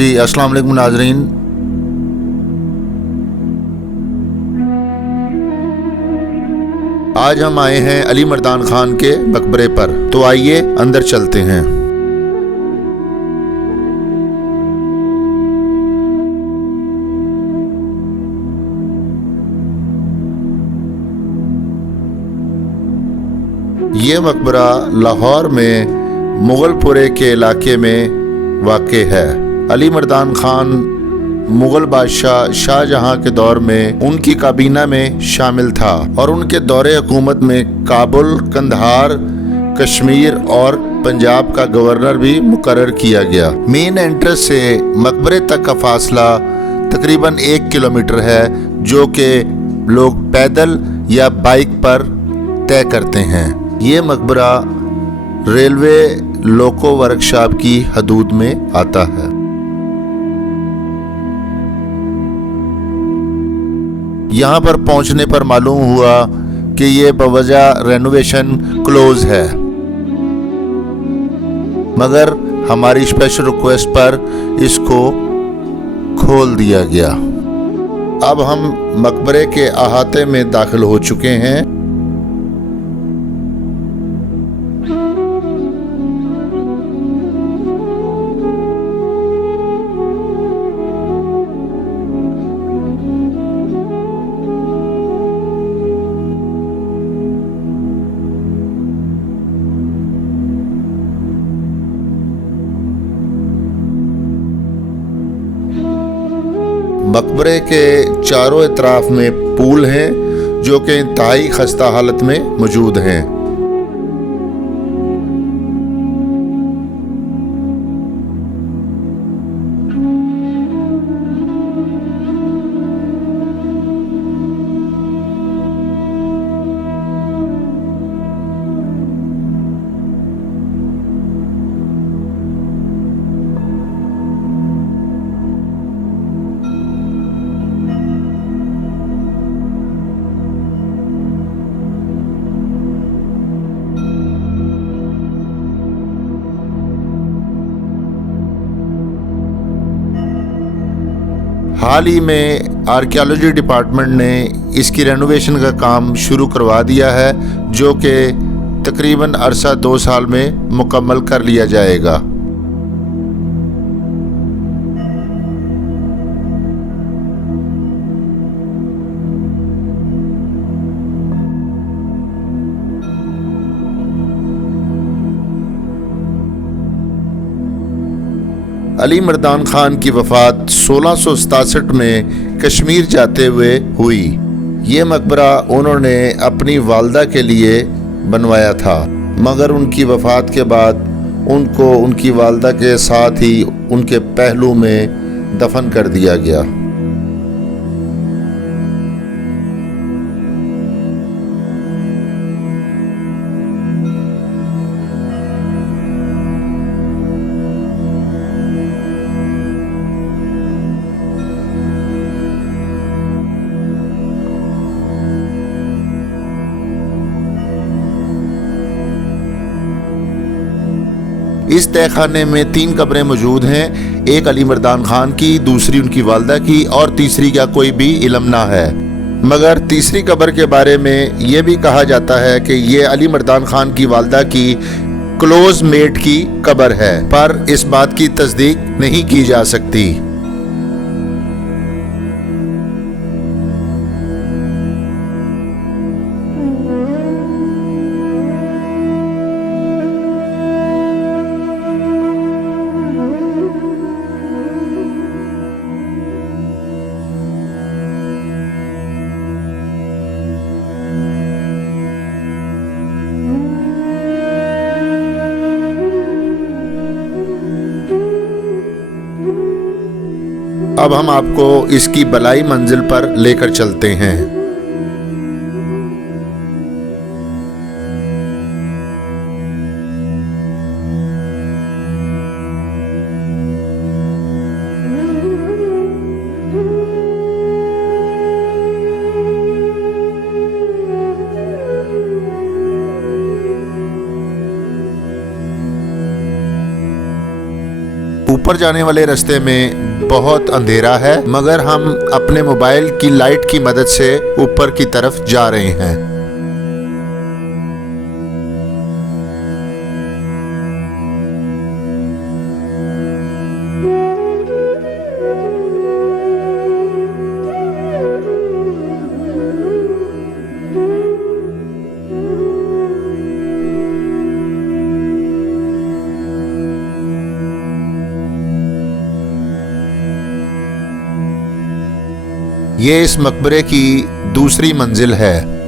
जी अस्सलाम वालेकुम नाजरीन। आज हम आए हैं अली मर्दान खान के मकबरे पर, तो आइए अंदर चलते हैं। ये मकबरा लाहौर में मुगलपुरे के इलाके में वाक़े है। अली मर्दान खान मुगल बादशाह शाहजहां के दौर में उनकी काबीना में शामिल था और उनके दौरे हुकूमत में काबुल, कंधार, कश्मीर और पंजाब का गवर्नर भी मुकर्रर किया गया। मेन एंट्रेंस से मकबरे तक का फासला तकरीबन 1 किलोमीटर है, जो कि लोग पैदल या बाइक पर तय करते हैं। ये मकबरा रेलवे लोको वर्कशॉप की हदूद में आता है। यहाँ पर पहुँचने पर मालूम हुआ कि ये बवजह रेनोवेशन क्लोज है, मगर हमारी स्पेशल रिक्वेस्ट पर इसको खोल दिया गया। अब हम मकबरे के अहाते में दाखिल हो चुके हैं। मकबरे के चारों इतराफ में पूल हैं, जो कि इंतहाई खस्ता हालत में मौजूद हैं। हाल ही में आर्कियोलॉजी डिपार्टमेंट ने इसकी रेनोवेशन का काम शुरू करवा दिया है, जो कि तकरीबन अरसा 2 साल में मुकम्मल कर लिया जाएगा। अली मर्दान खान की वफ़ात 1667 में कश्मीर जाते हुए हुई। ये मकबरा उन्होंने अपनी वालदा के लिए बनवाया था, मगर उनकी वफ़ात के बाद उनको उनकी वालदा के साथ ही उनके पहलू में दफन कर दिया गया। इस तहखाने में 3 कब्रें मौजूद हैं। एक अली मर्दान खान की, दूसरी उनकी वालदा की और तीसरी का कोई भी इल्म ना है। मगर तीसरी कब्र के बारे में ये भी कहा जाता है कि ये अली मर्दान खान की वालदा की क्लोज मेट की कब्र है, पर इस बात की तस्दीक नहीं की जा सकती। अब हम आपको इसकी बलाई मंजिल पर लेकर चलते हैं। ऊपर जाने वाले रास्ते में बहुत अंधेरा है, मगर हम अपने मोबाइल की लाइट की मदद से ऊपर की तरफ जा रहे हैं। ये इस मकबरे की दूसरी मंजिल है।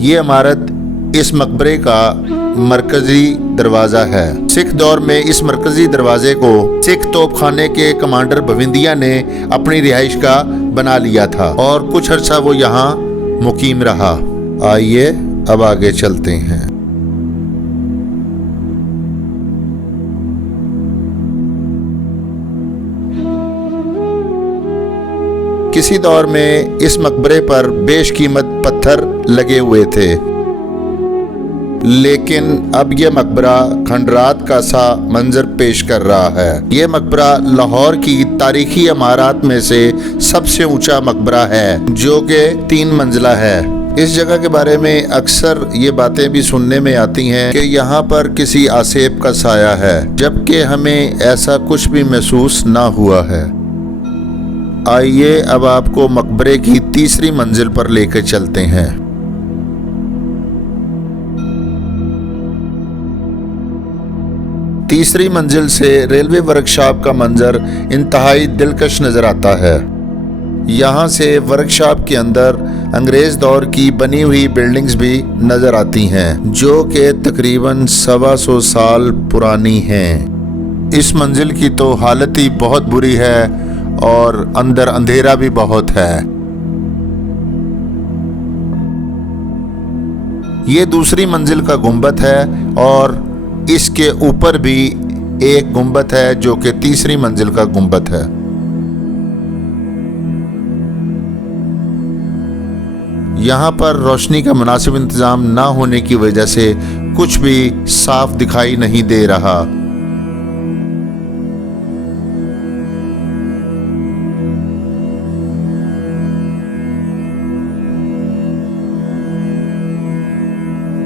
ये इमारत इस मकबरे का मरकजी दरवाजा है। सिख दौर में इस मरकजी दरवाजे को सिख तोपखाने के कमांडर भविंदिया ने अपनी रिहाइश गाह बना लिया था और कुछ अर्सा वो यहाँ मुकीम रहा। आइए अब आगे चलते हैं। किसी दौर में इस मकबरे पर बेशकीमत पत्थर लगे हुए थे, लेकिन अब यह मकबरा खंडरात का सा मंजर पेश कर रहा है। यह मकबरा लाहौर की तारीखी इमारत में से सबसे ऊंचा मकबरा है, जो कि 3 मंजिला है। इस जगह के बारे में अक्सर ये बातें भी सुनने में आती हैं कि यहाँ पर किसी आसेब का साया है, जबकि हमें ऐसा कुछ भी महसूस ना हुआ है। आइए अब आपको मकबरे की तीसरी मंजिल पर लेकर चलते हैं। तीसरी मंजिल से रेलवे वर्कशॉप का मंजर इंतहाई दिलकश नजर आता है। यहाँ से वर्कशॉप के अंदर अंग्रेज दौर की बनी हुई बिल्डिंग्स भी नजर आती हैं, जो कि तकरीबन 125 साल पुरानी हैं। इस मंजिल की तो हालत ही बहुत बुरी है और अंदर अंधेरा भी बहुत है। ये दूसरी मंजिल का गुंबद है और इसके ऊपर भी एक गुंबद है, जो कि तीसरी मंजिल का गुंबद है। यहाँ पर रोशनी का मुनासिब इंतजाम ना होने की वजह से कुछ भी साफ दिखाई नहीं दे रहा।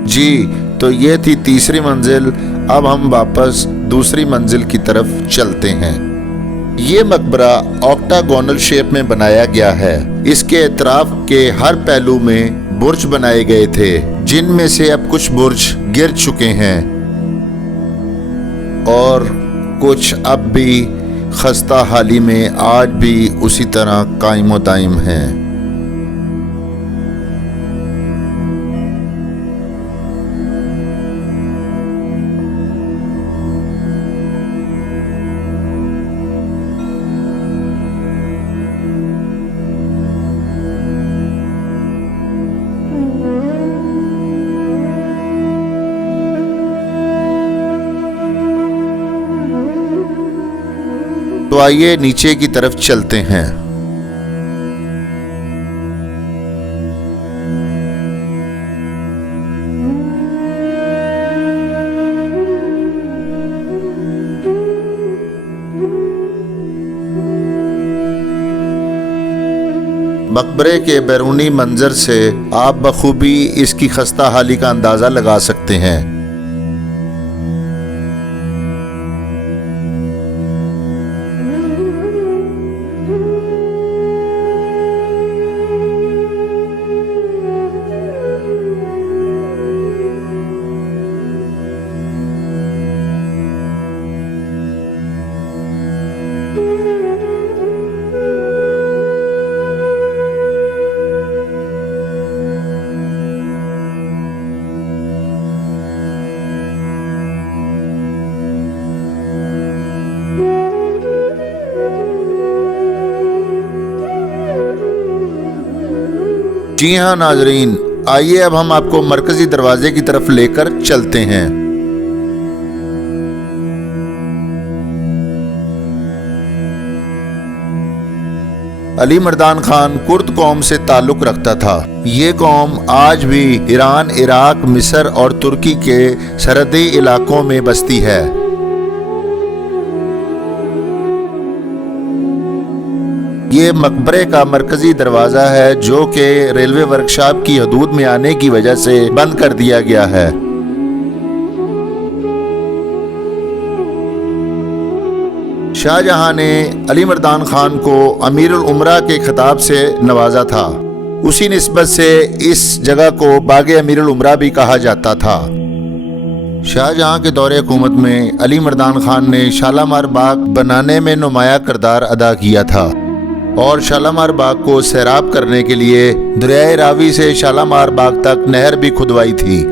जी, तो ये थी तीसरी मंजिल। अब हम वापस दूसरी मंजिल की तरफ चलते हैं। ये मकबरा ऑक्टागोनल शेप में बनाया गया है। इसके एतराफ के हर पहलू में बुर्ज बनाए गए थे, जिनमें से अब कुछ बुर्ज गिर चुके हैं और कुछ अब भी खस्ता हाली में आज भी उसी तरह कायम दायम हैं। तो आइए नीचे की तरफ चलते हैं। मकबरे के बैरूनी मंजर से आप बखूबी इसकी खस्ता हाली का अंदाज़ा लगा सकते हैं। जी हाँ नाजरीन, आइए अब हम आपको मरकजी दरवाजे की तरफ लेकर चलते हैं। अली मर्दान खान कुर्द कौम से ताल्लुक रखता था। ये कौम आज भी ईरान, इराक, मिस्र और तुर्की के सरहदी इलाकों में बसती है। ये मकबरे का मरकजी दरवाज़ा है जो कि रेलवे वर्कशॉप की हदूद में आने की वजह से बंद कर दिया गया है। शाहजहां ने अली मर्दान खान को अमीरुल उमरा के खिताब से नवाजा था। उसी निस्बत से इस जगह को बागे अमीरुल उमरा भी कहा जाता था। शाहजहां के दौरे हुकूमत में अली मर्दान खान ने शालामार बाग बनाने में नुमाया किरदार अदा किया था और शालामार बाग को सैराब करने के लिए दरियाए रावी से शालामार बाग तक नहर भी खुदवाई थी।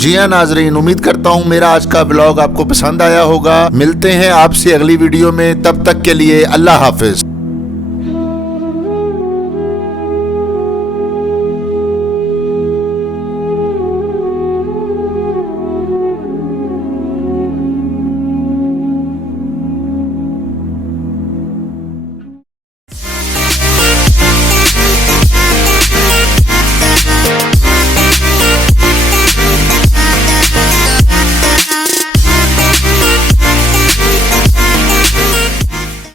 जी हाँ नाजरीन, उम्मीद करता हूँ मेरा आज का ब्लॉग आपको पसंद आया होगा। मिलते हैं आपसे अगली वीडियो में, तब तक के लिए अल्लाह हाफिज।